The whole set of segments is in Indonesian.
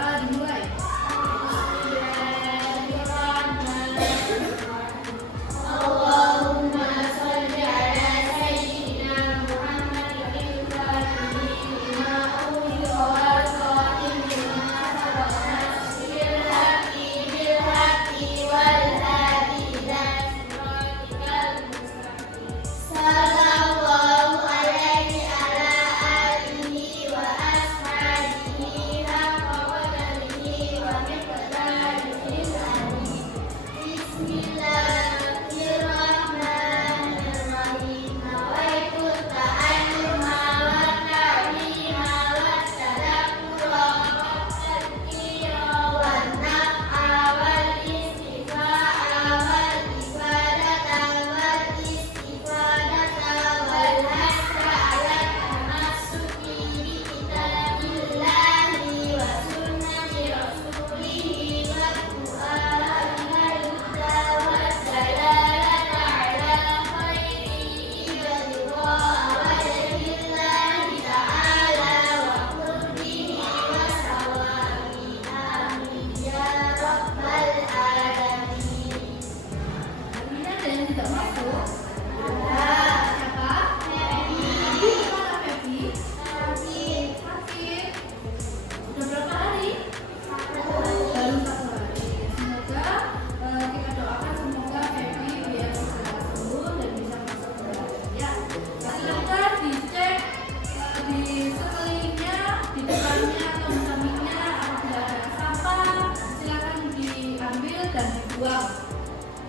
dimulai.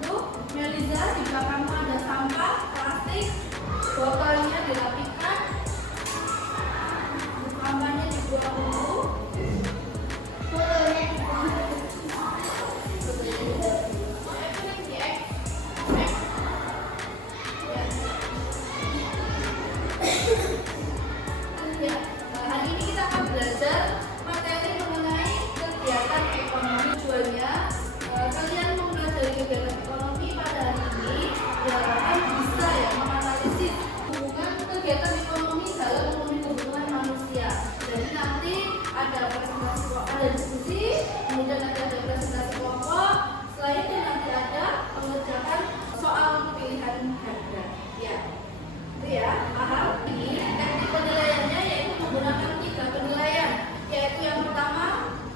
Tuh, Meliza, di belakangmu ada sampah plastik, botolnya dirapikan, sampahnya dibuang dulu. Hari ini kita akan belajar materi mengenai kegiatan ekonomi tujuannya. Kalian mempelajari kegiatan ekonomi pada hari ini diharapkan bisa menganalisis hubungan kegiatan ekonomi dalam memenuhi kebutuhan manusia. Jadi nanti ada presentasi kelompok, ada diskusi, kemudian nanti ada presentasi kelompok. Setelah itu nanti ada mengerjakan soal pilihan ganda. Ya, itu ya, paham? Ini teknik penilaiannya yaitu menggunakan 3 penilaian, yaitu yang pertama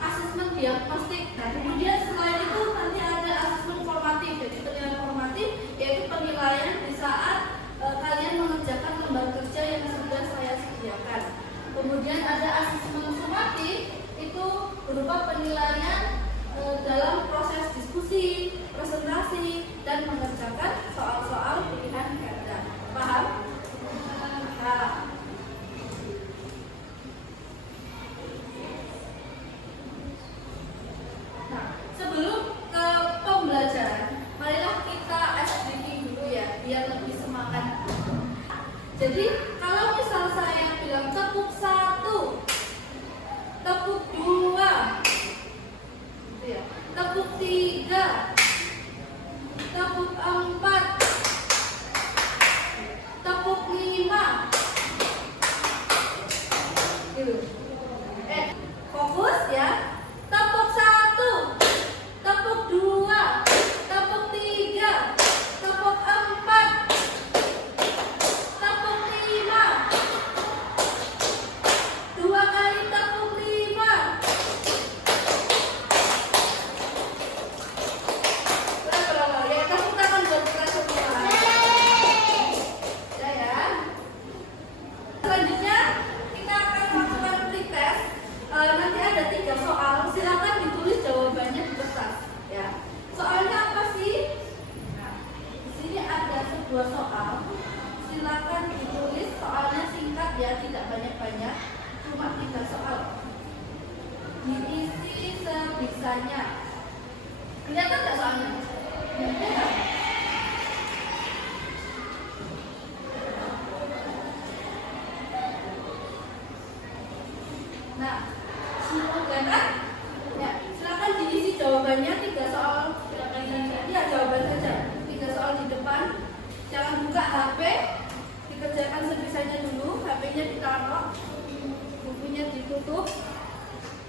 asesmen diagnostik. Nah, kemudian setelah itu nanti ada asesmen formatif. Jadi penilaian formatif yaitu penilaian di saat kalian mengerjakan lembar kerja yang sudah saya sediakan. Kemudian ada asesmen sumatif, itu berupa penilaian dalam proses diskusi, presentasi, dan mengerjakan soal-soal pilihan ganda. Paham? Nah, sebelum ke pembelajaran, marilah kita ice breaking dulu ya, biar lebih semangat. Jadi, kalau misal saya bilang tepuk 1, tepuk 2, gitu ya, tepuk 3, tepuk 4, tepuk 5, gitu. Fokus ya. Tepuk 1, tepuk 2, tepuk 3, tepuk 4, tepuk 5, 2 kali tepuk 5. Berapa? Ya, tepuk tangan buat kita semua. Ya. Selanjutnya kita akan melakukan pretest. Nanti ada 3 soal, silakan ditulis jawabannya di kertas. Ya. Soalnya apa sih? Nah, di sini ada sebuah soal. Silakan ditulis, soalnya singkat ya, tidak banyak-banyak, cuma 3 soal. Diisi sebisanya. Kelihatan nggak soalnya? Ya. Nah, semoga kan? Ya, silakan diisi jawabannya 3 soal. Ya, jawaban saja. 3 soal di depan. Jangan buka HP. Dikerjakan sebisanya dulu. HP-nya ditaruh, bukunya ditutup.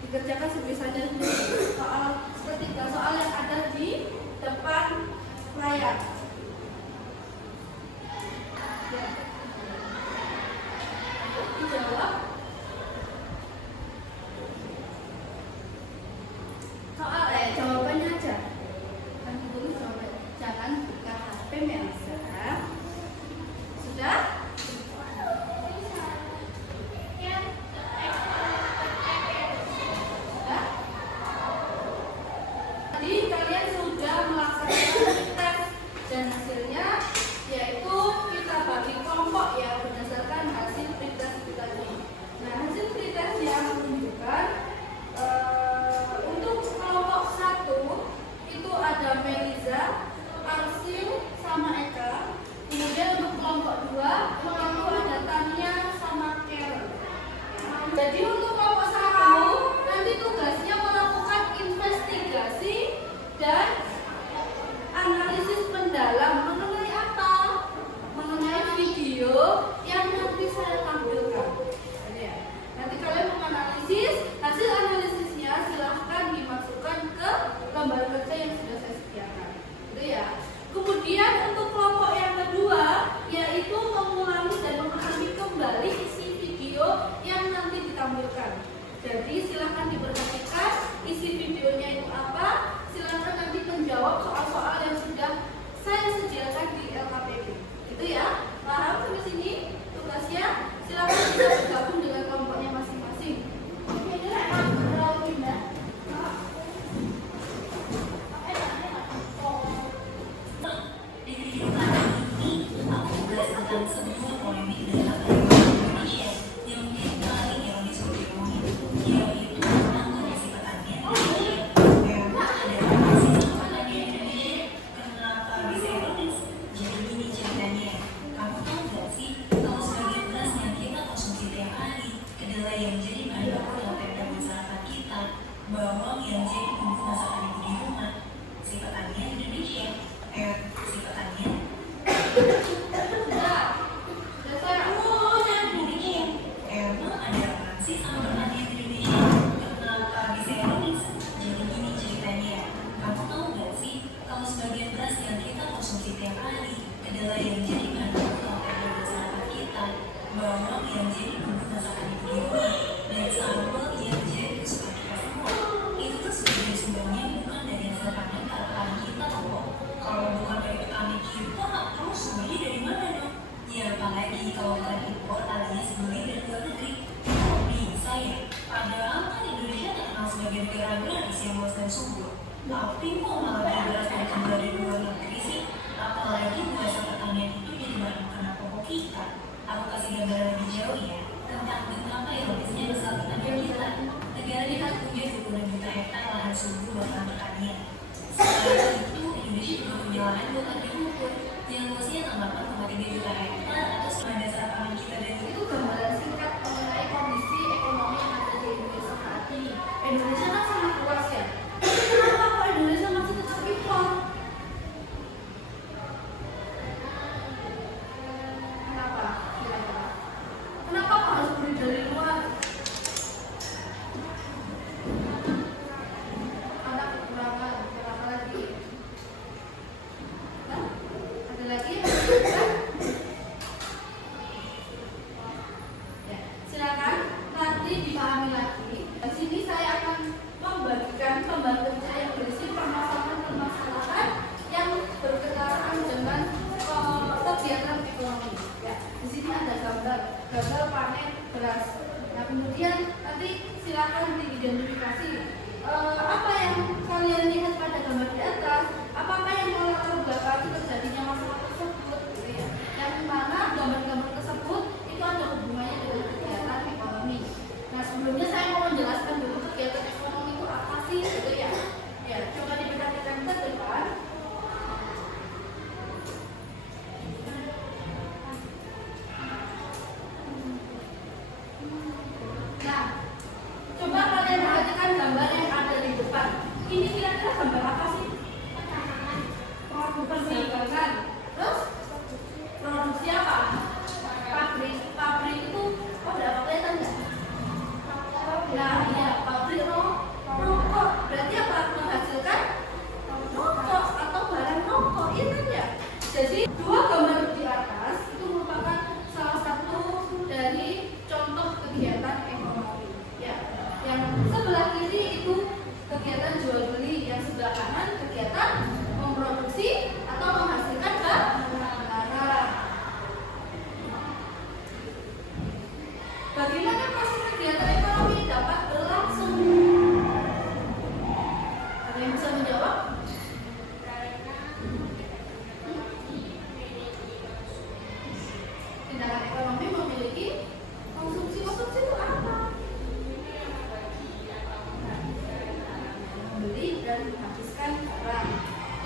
dikerjakan sebisanya soal seperti soal yang ada di depan layar. Ya. Dijawab. Soal jawabannya aja. Kan ditulis jawabannya. Jangan buka HP Melisa. Sudah? Jadi kalian sudah melaksanakan tes dan hasilnya yaitu kita bagi kelompok ya berdasarkan hasil pretest kita ini. Nah, hasil pretest yang menunjukkan untuk kelompok 1 itu ada Melisa, Arsil, sama Eka. Kemudian untuk kelompok 2 itu ada Tania sama Carol. Jadi untuk kelompok 1 nanti tugasnya melakukan investigasi dan analisis mendalam mengenai apa? Mengenai video yang nanti saya tampilkan. Nanti kalian menganalisis, hasil analisisnya silahkan dimasukkan ke lembar kerja yang sudah saya sediakan. Gitu ya. Kemudian untuk kelompok yang kedua yaitu mengulangi dan memahami kembali isi video yang nanti ditampilkan. Jadi silahkan diperhatikan isi videonya itu apa. Silahkan nanti menjawab soal-soal yang sudah saya sediakan di LKPD. Itu ya. Paham sampai sini tugasnya? Silahkan kita bergabung dengan kelompoknya masing-masing. Bawang yang jadi bumbu masakan ibu di rumah. Si petani Indonesia. Si petani Indonesia. Emang ada apa sih sama petani Indonesia? Kenapa bisa ironis? Jadi gini ceritanya. Kamu tahu gak sih kalau sebagian beras yang kita konsumsi tiap hari kedelai yang jadi bahan baku untuk masyarakat kita, bawang yang jadi bumbu masakan ibu di rumah, dan sambal yang jadi kesukaan kita semua. Itu tuh sebagai sumbernya bukan dari hasil panen petani kita loh. Kalau bukan dari petani kita, terus sumbernya dari mana dong? Ya apalagi kalau bukan impor alias beli dari luar negeri. Kok bisa ya? Padahal kan Indonesia terkenal sebagai negara agraris yang luas dan subur. Tapi kok malah beli beras dari luar negeri sih? Apalagi hasil pertanian itu jadi bahan makanan pokok kita. Aku kasih gambaran lebih jauh ya tentang betapa ironisnya hasil pertanian kita. Negara kita punya 20 juta hektar lahan subur buat pertanian. Selain itu, Indonesia juga punya lahan buat agrikultur yang luasnya 68,3 juta hektar atau sebagai dasar pangan kita dan Itu gambaran singkat mengenai kondisi ekonomi yang ada di Indonesia saat ini. Indonesia kan sangat luas ya. Kenapa kok Indonesia masih tetap impor? Kenapa? Kira-kira. Kenapa kok harus beli dari luar? Ada kekurangan. Kenapa lagi? Hah? Ada lagi? Ya, silakan nanti dipahami lagi. Di sini saya akan dan menghabiskan barang.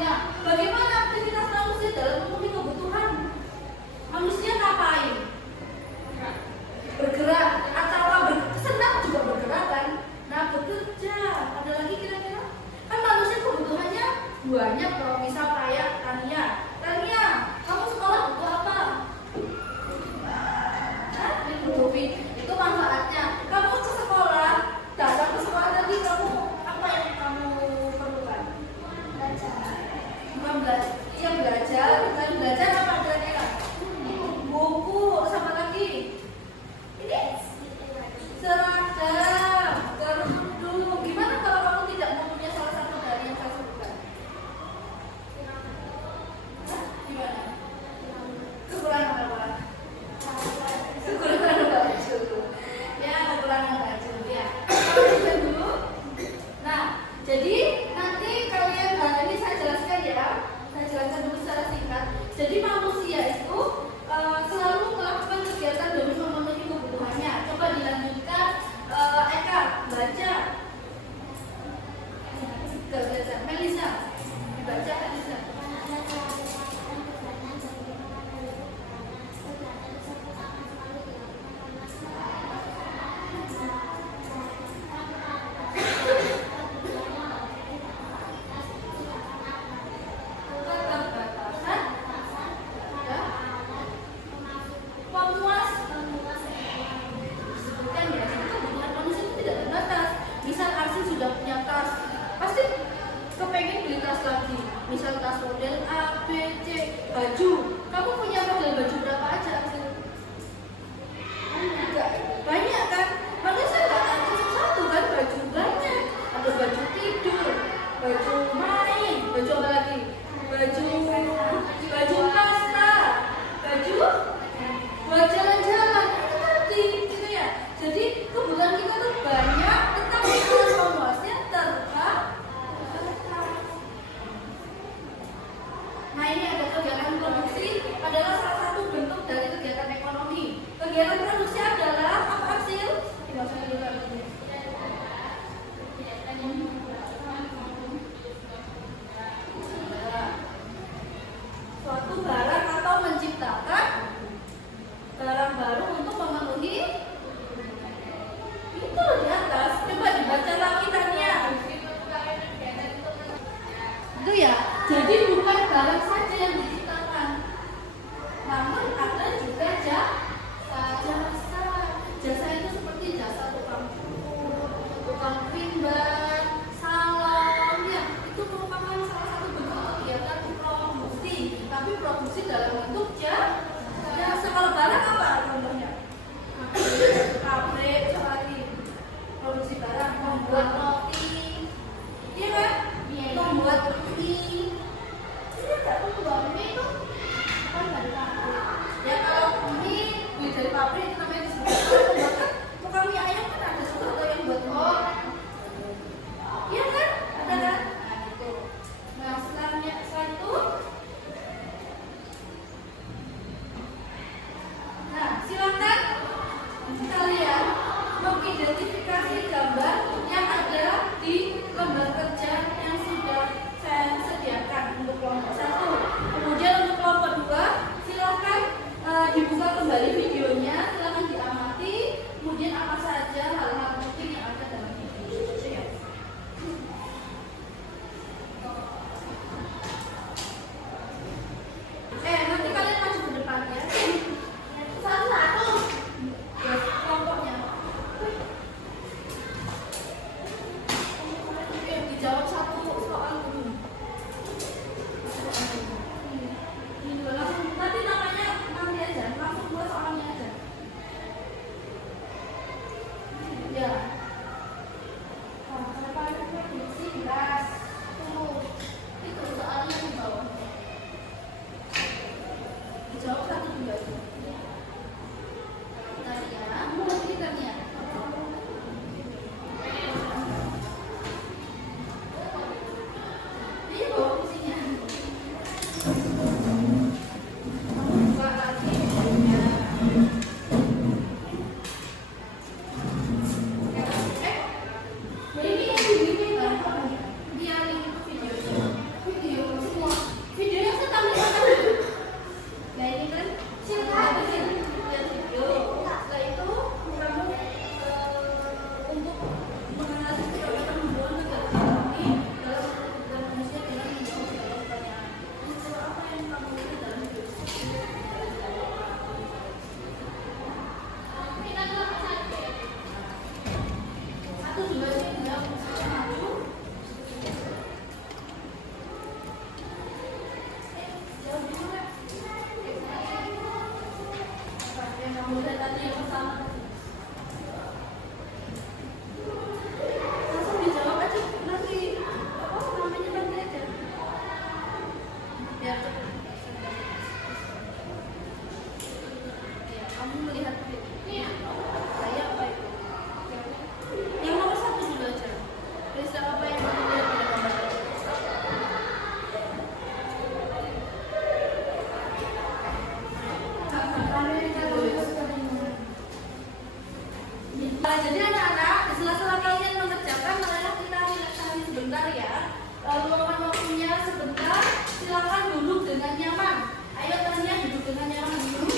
Nah, bagaimana aktivitas manusia dalam memenuhi kebutuhan? Manusia ngapain? Bergerak atau senang juga bergerak kan? Nah, bekerja. Ada lagi kira-kira? Kan manusia kebutuhannya banyak loh. Misal kayak Tania. Tania, kamu sekolah butuh apa? Hah? Itu manfaatnya. Kamu ke sekolah, datang ke sekolah tadi kamu apa yang kamu perlukan? Bukan belajar. Iya belajar, bukan belajar apa kira-kira? Buku sama lagi. Ini seragam, kerudung. Gimana kalau kamu tidak mempunyai salah satu dari yang saya sebutkan? Hah? Gimana? Kekurangan apa? Kekurangan baju. Ya, kekurangan baju ya. Kita dulu. Nah, jadi nanti kalian ini saya jelaskan ya. Saya jelaskan dulu secara singkat. Jadi manusia itu selalu melakukan kegiatan demi memenuhi kebutuhannya. Coba dilanjutkan, Eka baca. Baca. Melisa, dibaca Melisa. Keterbatasan, ya. Pemuas. Sebutkan ya, kebutuhan manusia itu tidak terbatas. Misal Arsi sudah punya tas, pasti kepengen beli tas lagi. Misal tas model A, B, C, baju. Kamu punya model baju berapa aja Arsi? Banyak kan? Manusia nggak ada cuma satu kan, baju banyak. Ada baju tidur, baju main, baju apa lagi? Baju pasta, baju buat jalan-jalan itu tadi gitu ya. Jadi kebutuhan kita tuh banyak, tetapi alat memuasnya terbatas. Nah, ini ada kegiatan produksi adalah salah satu bentuk sebentar ya. Luangkan waktunya sebentar. Silakan duduk dengan nyaman. Ayo Tania, duduk dengan nyaman dulu.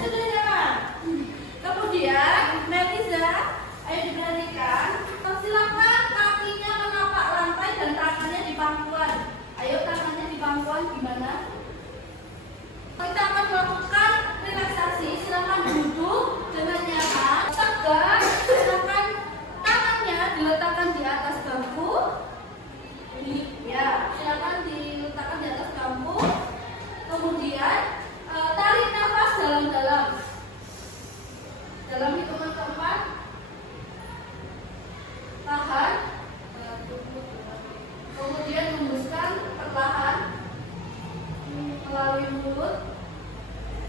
Sudah nyaman. Kemudian Meliza, ayo diperhatikan. Silakan kakinya menapak lantai dan tangannya di pangkuan. Ayo tangannya di pangkuan gimana? Kita akan melakukan relaksasi. Silakan duduk dengan nyaman, tegak. Silakan tangannya diletakkan di atas bangku. Ya, silakan diletakkan di atas bangku. Kemudian tarik nafas dalam-dalam. Dalam hitungan keempat. Tahan. Kemudian hembuskan perlahan melalui mulut.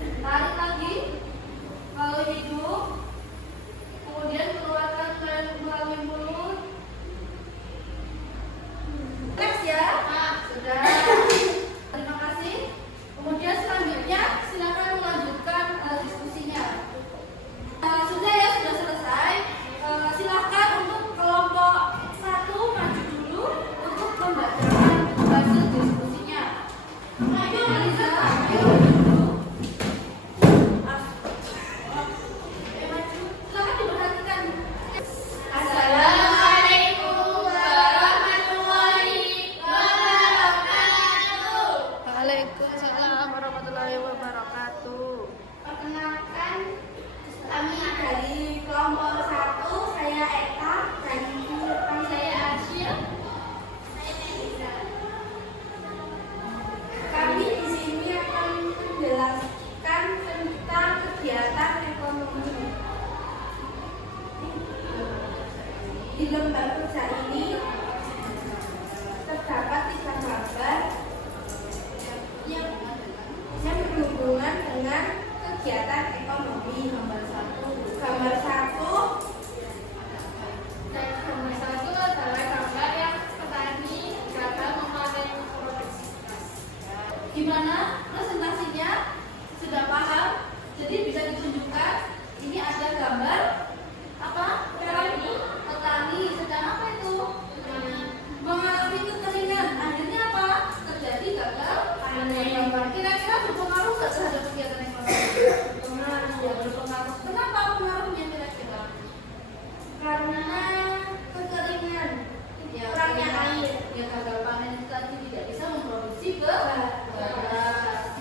Tarik lagi melalui hidung. Kemudian keluarkan melalui mulut. Relax ya. Sudah. Terima kasih. Kemudian selanjutnya silakan melanjutkan diskusinya. Sudah ya, sudah selesai. Silakan untuk kelompok 1 maju dulu untuk membacakan hasil diskusinya. Ayo Liza, ayo dulu. Silakan diperhatikan. Assalamualaikum warahmatullahi wabarakatuh. Waalaikumsalam warahmatullahi wabarakatuh. Perkenalkan, kami dari kelompok 1, saya Eka, dari depan saya Asyil. Kami di sini akan menjelaskan tentang kegiatan ekonomi. Di lembar kerja ini terdapat 3 gambar yang berhubungan dengan kegiatan ekonomi. Gambar satu adalah gambar yang petani gagal memanen produktivitas. Gimana presentasinya? Sudah paham? Jadi bisa ditunjukkan. Ini ada gambar apa? Petani sedang apa itu? Mengalami kekeringan. Akhirnya apa? Terjadi gagal panen. Kira-kira berpengaruh nggak terhadap kegiatan ekonomi? Berpengaruh. Kenapa pengaruhnya kira-kira? Karena kekeringan, kurangnya air. Ya, gagal panen itu tadi tidak bisa memproduksi beras.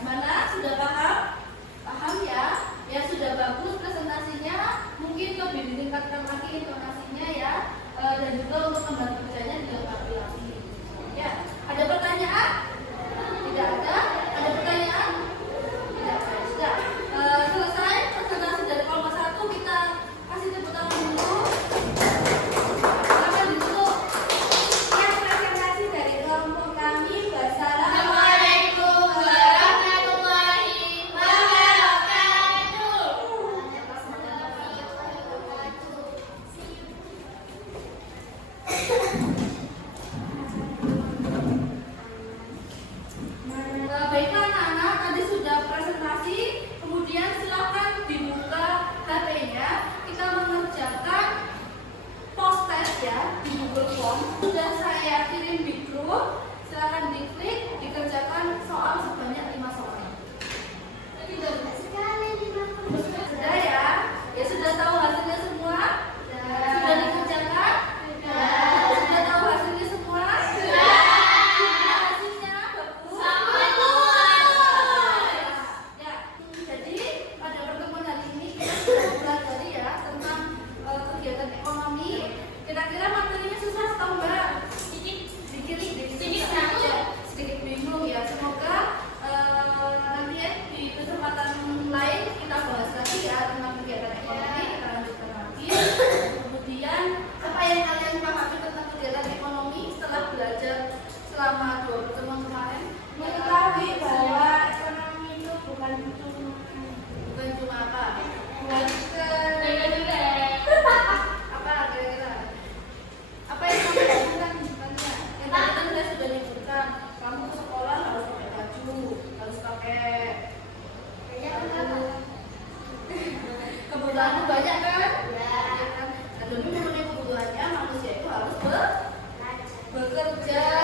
Gimana? Sudah paham? Paham ya? Ya sudah bagus presentasinya. Mungkin lebih ditingkatkan lagi intonasinya ya. Dan juga untuk lembar kerjanya dilengkapi lagi. Ya, ada pertanyaan? Tidak ada? Ada pertanyaan? Tidak ada. Sudah. Selesai presentasi dari kelompok 1, kita kasih tepuk tangan dulu. Silakan ditutup. Yang presentasi dari kelompok kami. Wassalamualaikum warahmatullahi wabarakatuh. Baiklah anak-anak, tadi sudah presentasi. Kemudian silakan dibuka HP-nya. Kita mengerjakan post test ya di Google Form. Sudah saya kirim di grup. Silakan diklik, dikerjakan soal sebanyak 5 soal. Sudah ya? Ya sudah tahu hasilnya semua? Sudah dikerjakan? Sudah tahu hasilnya semua? Gimana hasilnya? Bagus? Ya, jadi pada pertemuan hari ini kita sudah belajar ya tentang kegiatan ekonomi. Kira-kira materinya susah atau enggak? Sedikit bingung ya. Semoga nanti ya di kesempatan bekerja